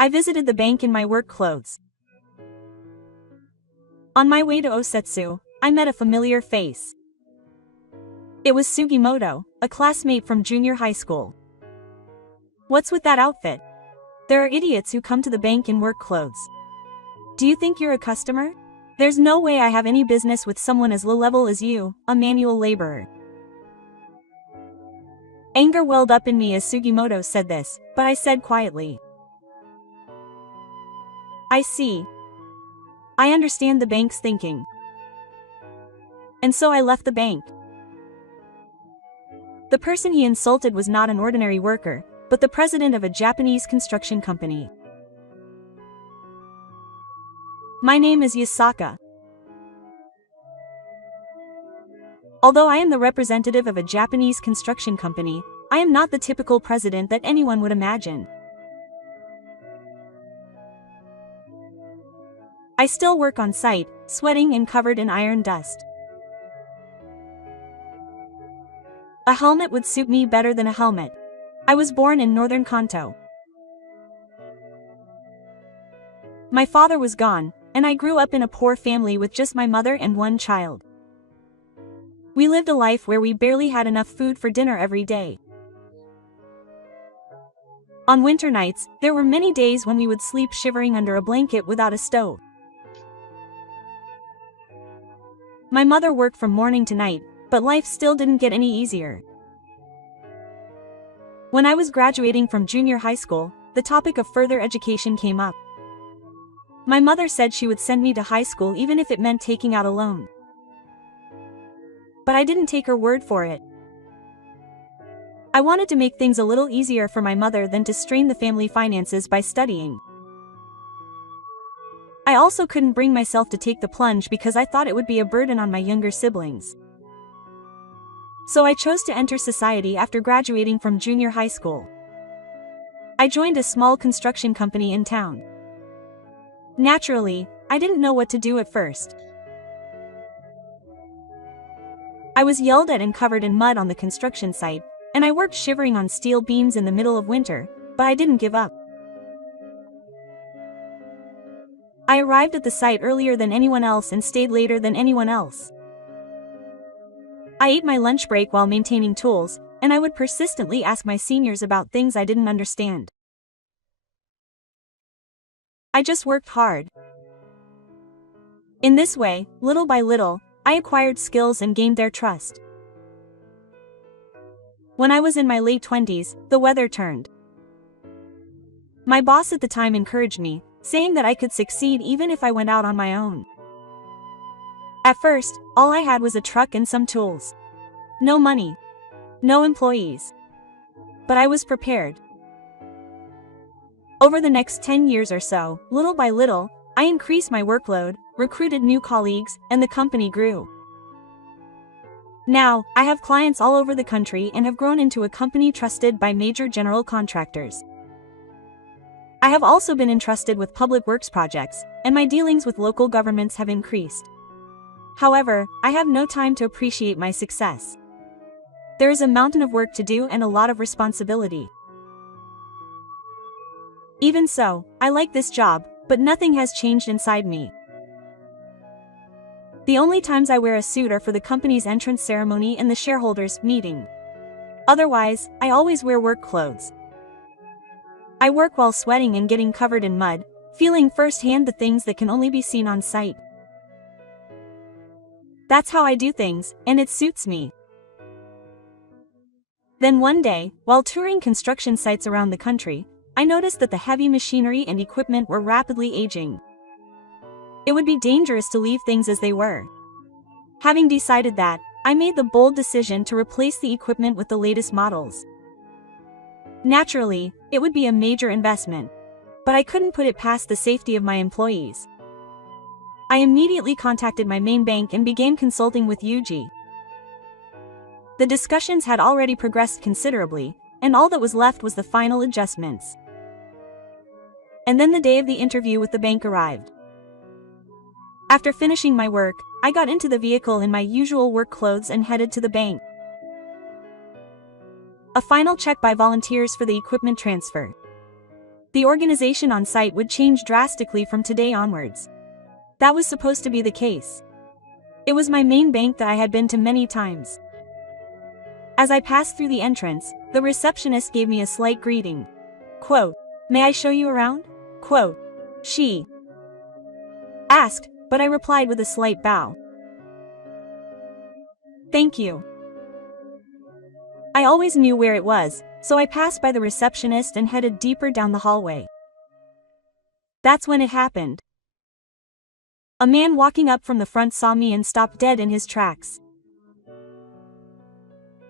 I visited the bank in my work clothes. On my way to Osetsu, I met a familiar face. It was Sugimoto, a classmate from junior high school. What's with that outfit? There are idiots who come to the bank in work clothes. Do you think you're a customer? There's no way I have any business with someone as low-level as you, a manual laborer. Anger welled up in me as Sugimoto said this, but I said quietly, I see. I understand the bank's thinking. And so I left the bank. The person he insulted was not an ordinary worker, but the president of a Japanese construction company. My name is Yasaka. Although I am the representative of a Japanese construction company, I am not the typical president that anyone would imagine. I still work on site, sweating and covered in iron dust. A helmet would suit me better than a helmet. I was born in northern Kanto. My father was gone, and I grew up in a poor family with just my mother and one child. We lived a life where we barely had enough food for dinner every day. On winter nights, there were many days when we would sleep shivering under a blanket without a stove. My mother worked from morning to night, but life still didn't get any easier. When I was graduating from junior high school, the topic of further education came up. My mother said she would send me to high school even if it meant taking out a loan. But I didn't take her word for it. I wanted to make things a little easier for my mother than to strain the family finances by studying. I also couldn't bring myself to take the plunge because I thought it would be a burden on my younger siblings. So I chose to enter society after graduating from junior high school. I joined a small construction company in town. Naturally, I didn't know what to do at first. I was yelled at and covered in mud on the construction site, and I worked shivering on steel beams in the middle of winter, but I didn't give up. I arrived at the site earlier than anyone else and stayed later than anyone else. I ate my lunch break while maintaining tools, and I would persistently ask my seniors about things I didn't understand. I just worked hard. In this way, little by little, I acquired skills and gained their trust. When I was in my late 20s, the weather turned. My boss at the time encouraged me, saying that I could succeed even if I went out on my own. At first, all I had was a truck and some tools. No money. No employees. But I was prepared. Over the next 10 years or so, little by little, I increased my workload, recruited new colleagues, and the company grew. Now, I have clients all over the country and have grown into a company trusted by major general contractors. I have also been entrusted with public works projects, and my dealings with local governments have increased. However, I have no time to appreciate my success. There is a mountain of work to do and a lot of responsibility. Even so, I like this job, but nothing has changed inside me. The only times I wear a suit are for the company's entrance ceremony and the shareholders' meeting. Otherwise, I always wear work clothes. I work while sweating and getting covered in mud, feeling firsthand the things that can only be seen on site. That's how I do things, and it suits me. Then one day, while touring construction sites around the country, I noticed that the heavy machinery and equipment were rapidly aging. It would be dangerous to leave things as they were. Having decided that, I made the bold decision to replace the equipment with the latest models. Naturally, it would be a major investment, but I couldn't put it past the safety of my employees. I immediately contacted my main bank and began consulting with Yuji. The discussions had already progressed considerably, and all that was left was the final adjustments. And then the day of the interview with the bank arrived. After finishing my work, I got into the vehicle in my usual work clothes and headed to the bank. A final check by volunteers for the equipment transfer. The organization on site would change drastically from today onwards. That was supposed to be the case. It was my main bank that I had been to many times. As I passed through the entrance, the receptionist gave me a slight greeting. Quote, "May I show you around?" Quote, she asked, but I replied with a slight bow. Thank you. I always knew where it was, so I passed by the receptionist and headed deeper down the hallway. That's when it happened. A man walking up from the front saw me and stopped dead in his tracks.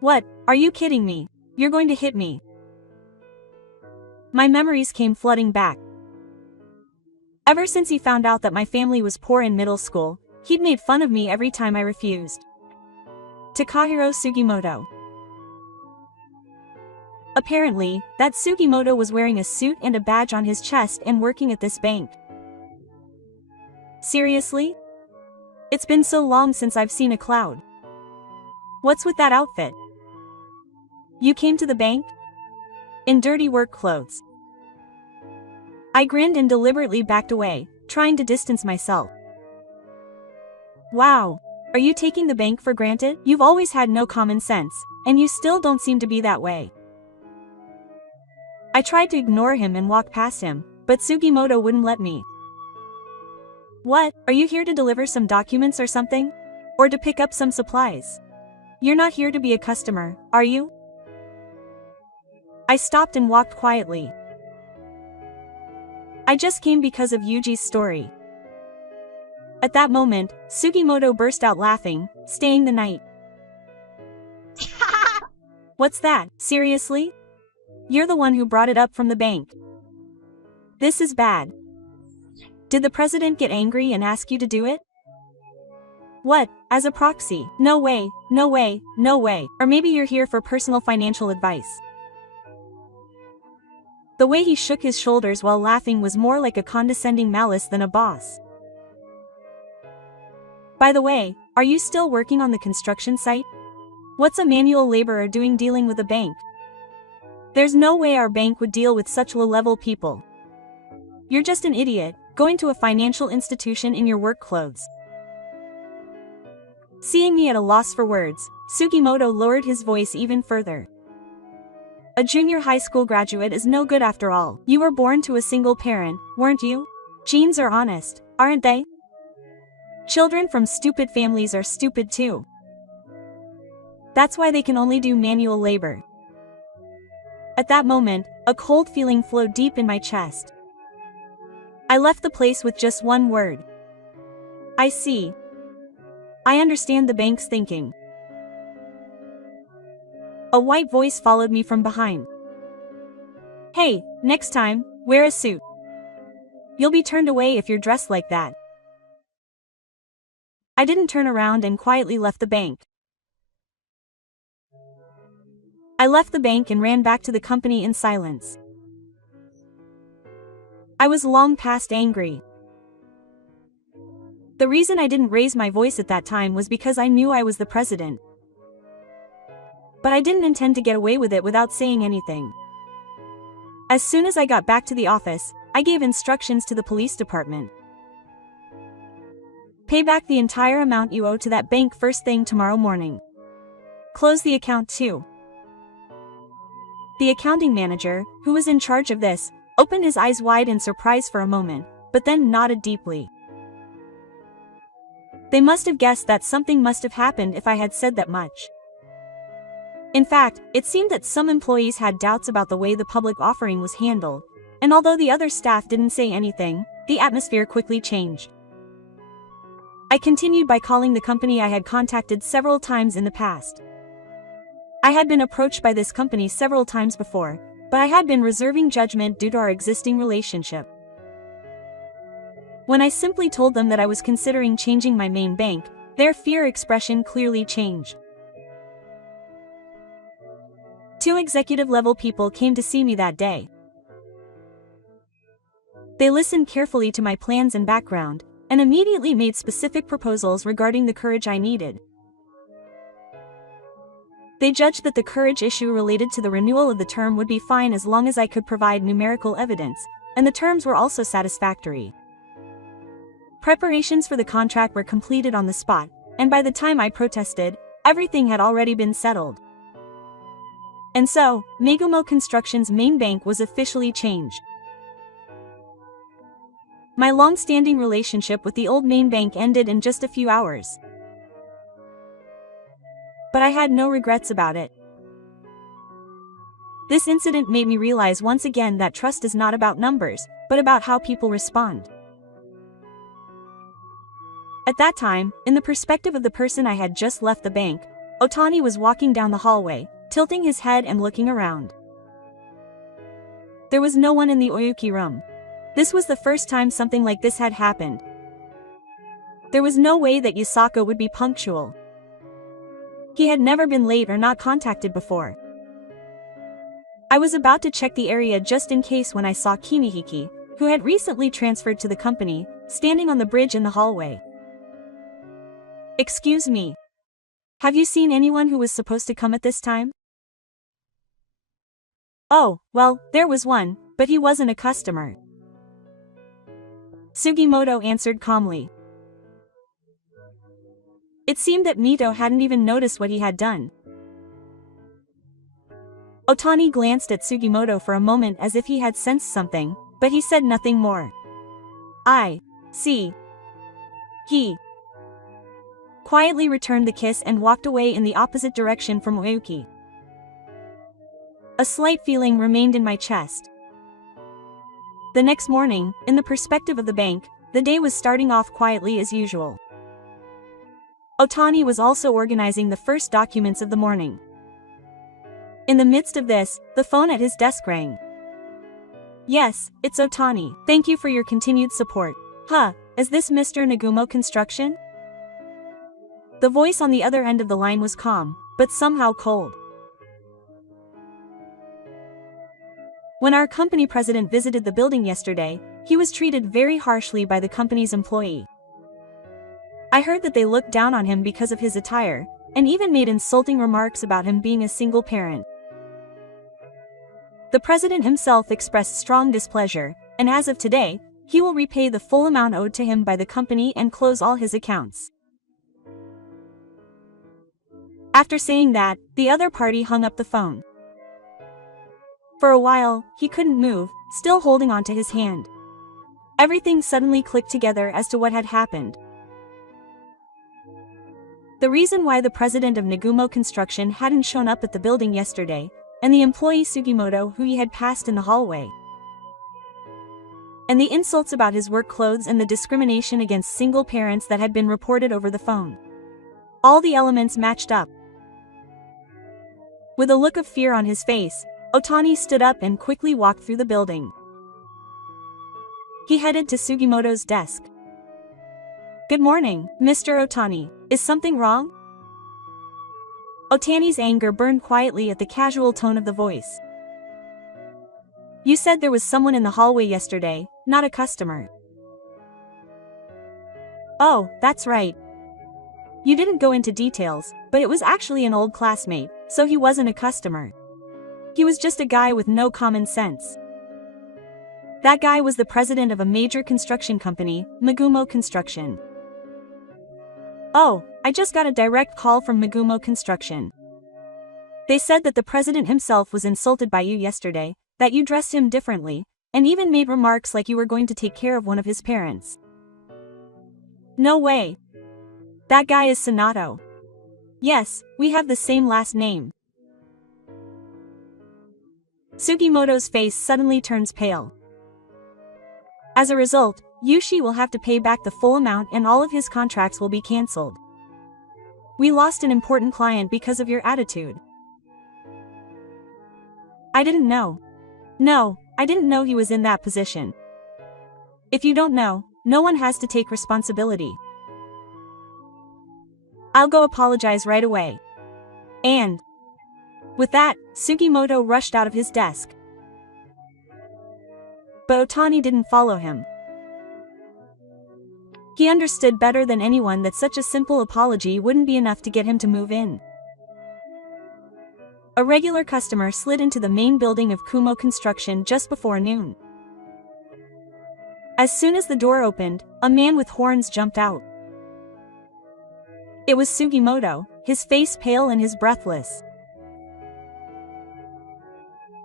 What? Are you kidding me? You're going to hit me. My memories came flooding back. Ever since he found out that my family was poor in middle school, he'd made fun of me every time I refused. Takahiro Sugimoto. Apparently, that Sugimoto was wearing a suit and a badge on his chest and working at this bank. Seriously? It's been so long since I've seen a cloud. What's with that outfit? You came to the bank? In dirty work clothes. I grinned and deliberately backed away, trying to distance myself. Wow. Are you taking the bank for granted? You've always had no common sense, and you still don't seem to be that way. I tried to ignore him and walk past him, but Sugimoto wouldn't let me. What? Are you here to deliver some documents or something? Or to pick up some supplies? You're not here to be a customer, are you? I stopped and walked quietly. I just came because of Yuji's story. At that moment, Sugimoto burst out laughing, staying the night. What's that? Seriously? You're the one who brought it up from the bank. This is bad. Did the president get angry and ask you to do it? What, as a proxy? No way, no way, no way. Or maybe you're here for personal financial advice. The way he shook his shoulders while laughing was more like a condescending malice than a boss. By the way, are you still working on the construction site? What's a manual laborer doing dealing with a bank? There's no way our bank would deal with such low-level people. You're just an idiot, going to a financial institution in your work clothes. Seeing me at a loss for words, Sugimoto lowered his voice even further. A junior high school graduate is no good after all. You were born to a single parent, weren't you? Genes are honest, aren't they? Children from stupid families are stupid too. That's why they can only do manual labor. At that moment, a cold feeling flowed deep in my chest. I left the place with just one word. I see. I understand the bank's thinking. A white voice followed me from behind. Hey, next time, wear a suit. You'll be turned away if you're dressed like that. I didn't turn around and quietly left the bank. I left the bank and ran back to the company in silence. I was long past angry. The reason I didn't raise my voice at that time was because I knew I was the president. But I didn't intend to get away with it without saying anything. As soon as I got back to the office, I gave instructions to the police department. Pay back the entire amount you owe to that bank first thing tomorrow morning. Close the account too. The accounting manager, who was in charge of this, opened his eyes wide in surprise for a moment, but then nodded deeply. They must have guessed that something must have happened if I had said that much. In fact, it seemed that some employees had doubts about the way the public offering was handled, and although the other staff didn't say anything, the atmosphere quickly changed. I continued by calling the company I had contacted several times in the past. I had been approached by this company several times before, but I had been reserving judgment due to our existing relationship. When I simply told them that I was considering changing my main bank, their fear expression clearly changed. 2 executive-level people came to see me that day. They listened carefully to my plans and background, and immediately made specific proposals regarding the courage I needed. They judged that the courage issue related to the renewal of the term would be fine as long as I could provide numerical evidence, and the terms were also satisfactory. Preparations for the contract were completed on the spot, and by the time I protested, everything had already been settled. And so, Megumo Construction's main bank was officially changed. My long-standing relationship with the old main bank ended in just a few hours. But I had no regrets about it. This incident made me realize once again that trust is not about numbers, but about how people respond. At that time, in the perspective of the person I had just left the bank, Otani was walking down the hallway, tilting his head and looking around. There was no one in the Oyuki room. This was the first time something like this had happened. There was no way that Yusaka would be punctual. He had never been late or not contacted before. I was about to check the area just in case when I saw Kimihiki, who had recently transferred to the company, standing on the bridge in the hallway. "Excuse me. Have you seen anyone who was supposed to come at this time?" "Oh, well, there was one, but he wasn't a customer," Sugimoto answered calmly. It seemed that Mito hadn't even noticed what he had done. Otani glanced at Sugimoto for a moment as if he had sensed something, but he said nothing more. "I see." He quietly returned the kiss and walked away in the opposite direction from Oyuki. A slight feeling remained in my chest. The next morning, in the perspective of the bank, the day was starting off quietly as usual. Otani was also organizing the first documents of the morning. In the midst of this, the phone at his desk rang. "Yes, it's Otani. Thank you for your continued support." "Huh, is this Mr. Nagumo Construction?" The voice on the other end of the line was calm, but somehow cold. When our company president visited the building yesterday, he was treated very harshly by the company's employee. I heard that they looked down on him because of his attire, and even made insulting remarks about him being a single parent. The president himself expressed strong displeasure, and as of today, he will repay the full amount owed to him by the company and close all his accounts. After saying that, the other party hung up the phone. For a while, he couldn't move, still holding onto his hand. Everything suddenly clicked together as to what had happened. The reason why the president of Nagumo Construction hadn't shown up at the building yesterday, and the employee Sugimoto who he had passed in the hallway, and the insults about his work clothes and the discrimination against single parents that had been reported over the phone. All the elements matched up. With a look of fear on his face, Otani stood up and quickly walked through the building. He headed to Sugimoto's desk. "Good morning, Mr. Otani. Is something wrong?" Otani's anger burned quietly at the casual tone of the voice. "You said there was someone in the hallway yesterday, not a customer." "Oh, that's right. You didn't go into details, but it was actually an old classmate, so he wasn't a customer. He was just a guy with no common sense." That guy was the president of a major construction company, Nagumo Construction. "Oh, I just got a direct call from Nagumo Construction. They said that the president himself was insulted by you yesterday, that you dressed him differently, and even made remarks like you were going to take care of one of his parents." "No way. That guy is Sanato. Yes, we have the same last name." Sugimoto's face suddenly turns pale. As a result, Yushi will have to pay back the full amount and all of his contracts will be cancelled. "We lost an important client because of your attitude." "I didn't know. No, I didn't know he was in that position. If you don't know, no one has to take responsibility. I'll go apologize right away." And with that, Sugimoto rushed out of his desk. But Otani didn't follow him. He understood better than anyone that such a simple apology wouldn't be enough to get him to move in. A regular customer slid into the main building of Kumo Construction just before noon. As soon as the door opened, a man with horns jumped out. It was Sugimoto, his face pale and his breathless.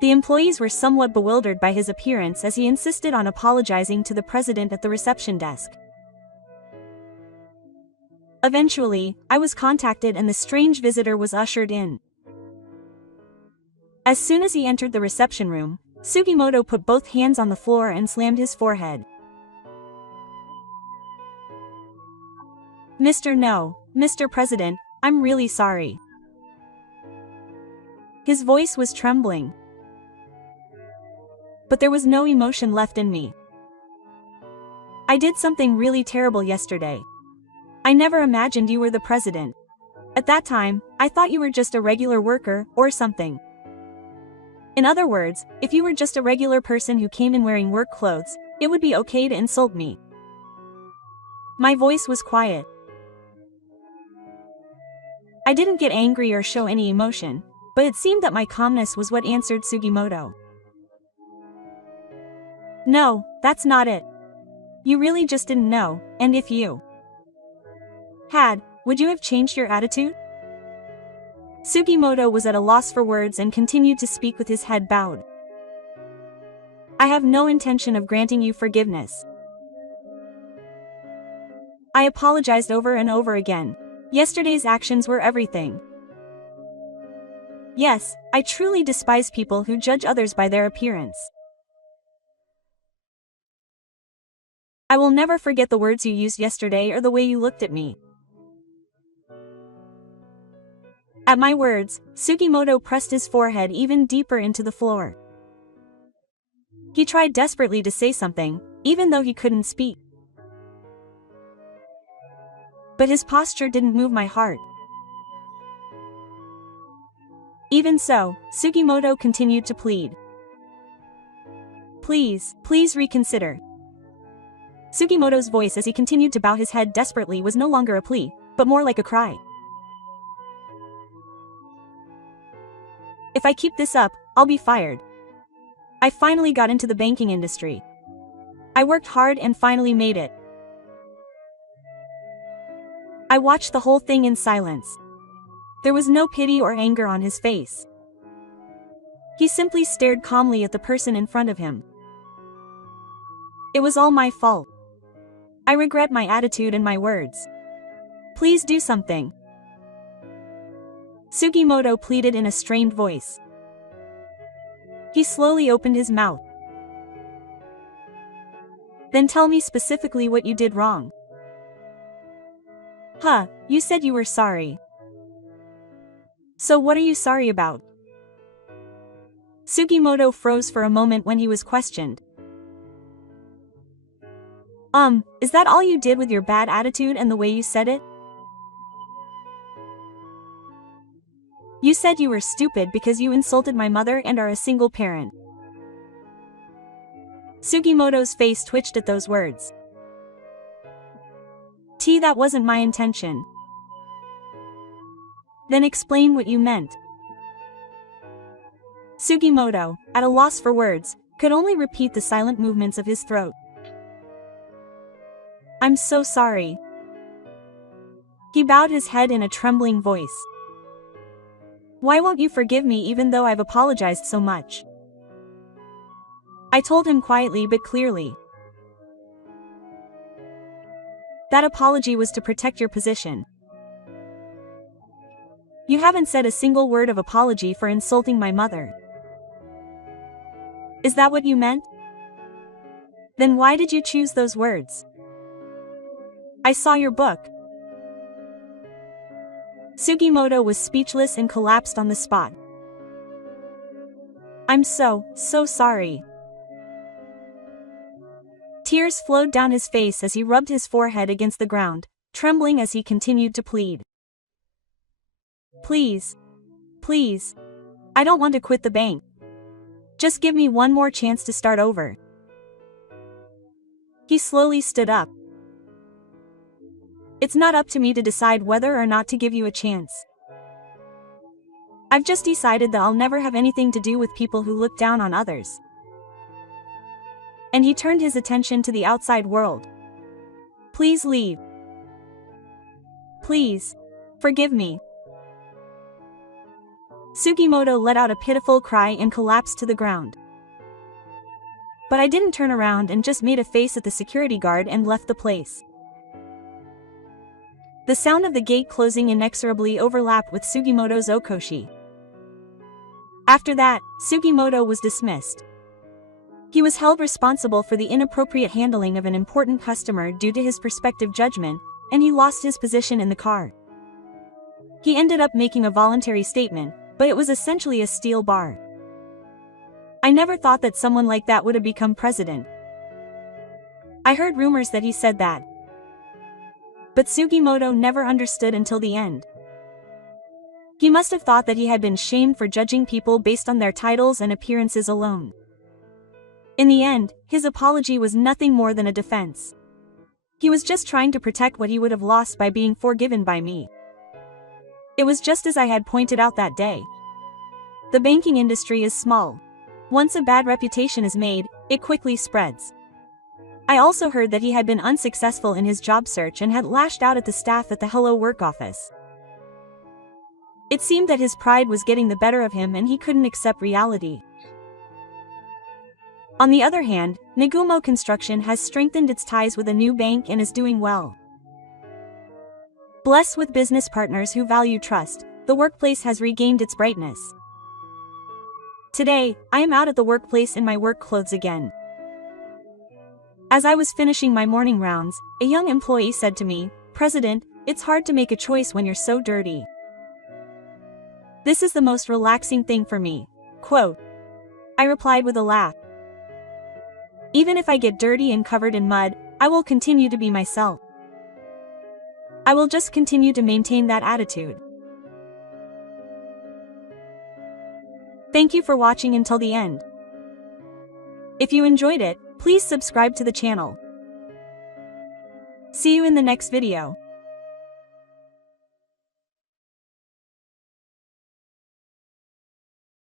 The employees were somewhat bewildered by his appearance as he insisted on apologizing to the president at the reception desk. Eventually, I was contacted and the strange visitor was ushered in. As soon as he entered the reception room, Sugimoto put both hands on the floor and slammed his forehead. Mr. President, I'm really sorry. His voice was trembling. But there was no emotion left in me. I did something really terrible yesterday. I never imagined you were the president. At that time, I thought you were just a regular worker, or something. In other words, if you were just a regular person who came in wearing work clothes, it would be okay to insult me. My voice was quiet. I didn't get angry or show any emotion, but it seemed that my calmness was what answered Sugimoto. No, that's not it. You really just didn't know, and if you had, would you have changed your attitude? Sugimoto was at a loss for words and continued to speak with his head bowed. I have no intention of granting you forgiveness. I apologized over and over again. Yesterday's actions were everything. Yes, I truly despise people who judge others by their appearance. I will never forget the words you used yesterday or the way you looked at me. At my words, Sugimoto pressed his forehead even deeper into the floor. He tried desperately to say something, even though he couldn't speak. But his posture didn't move my heart. Even so, Sugimoto continued to plead. Please reconsider. Sugimoto's voice as he continued to bow his head desperately was no longer a plea, but more like a cry. If I keep this up, I'll be fired. I finally got into the banking industry. I worked hard and finally made it. I watched the whole thing in silence. There was no pity or anger on his face. He simply stared calmly at the person in front of him. It was all my fault. I regret my attitude and my words. Please do something. Sugimoto pleaded in a strained voice. He slowly opened his mouth. Then tell me specifically what you did wrong. You said you were sorry. So what are you sorry about? Sugimoto froze for a moment when he was questioned. Is that all you did with your bad attitude and the way you said it? You said you were stupid because you insulted my mother and are a single parent. Sugimoto's face twitched at those words. That wasn't my intention. Then explain what you meant. Sugimoto, at a loss for words, could only repeat the silent movements of his throat. I'm so sorry. He bowed his head in a trembling voice. Why won't you forgive me even though I've apologized so much? I told him quietly but clearly. That apology was to protect your position. You haven't said a single word of apology for insulting my mother. Is that what you meant? Then why did you choose those words? I saw your book. Sugimoto was speechless and collapsed on the spot. I'm so sorry. Tears flowed down his face as he rubbed his forehead against the ground, trembling as he continued to plead. Please. I don't want to quit the bank. Just give me one more chance to start over. He slowly stood up. It's not up to me to decide whether or not to give you a chance. I've just decided that I'll never have anything to do with people who look down on others. And he turned his attention to the outside world. Please leave. Please. Forgive me. Sugimoto let out a pitiful cry and collapsed to the ground. But I didn't turn around and just made a face at the security guard and left the place. The sound of the gate closing inexorably overlapped with Sugimoto's okoshi. After that, Sugimoto was dismissed. He was held responsible for the inappropriate handling of an important customer due to his prospective judgment, and he lost his position in the car. He ended up making a voluntary statement, but it was essentially a steel bar. I never thought that someone like that would have become president. I heard rumors that he said that. But Sugimoto never understood until the end. He must have thought that he had been shamed for judging people based on their titles and appearances alone. In the end, his apology was nothing more than a defense. He was just trying to protect what he would have lost by being forgiven by me. It was just as I had pointed out that day. The banking industry is small. Once a bad reputation is made, it quickly spreads. I also heard that he had been unsuccessful in his job search and had lashed out at the staff at the Hello Work office. It seemed that his pride was getting the better of him and he couldn't accept reality. On the other hand, Nagumo Construction has strengthened its ties with a new bank and is doing well. Blessed with business partners who value trust, the workplace has regained its brightness. Today, I am out at the workplace in my work clothes again. As I was finishing my morning rounds, a young employee said to me, "President, it's hard to make a choice when you're so dirty." This is the most relaxing thing for me. Quote. I replied with a laugh. Even if I get dirty and covered in mud, I will continue to be myself. I will just continue to maintain that attitude. Thank you for watching until the end. If you enjoyed it, please subscribe to the channel. See you in the next video.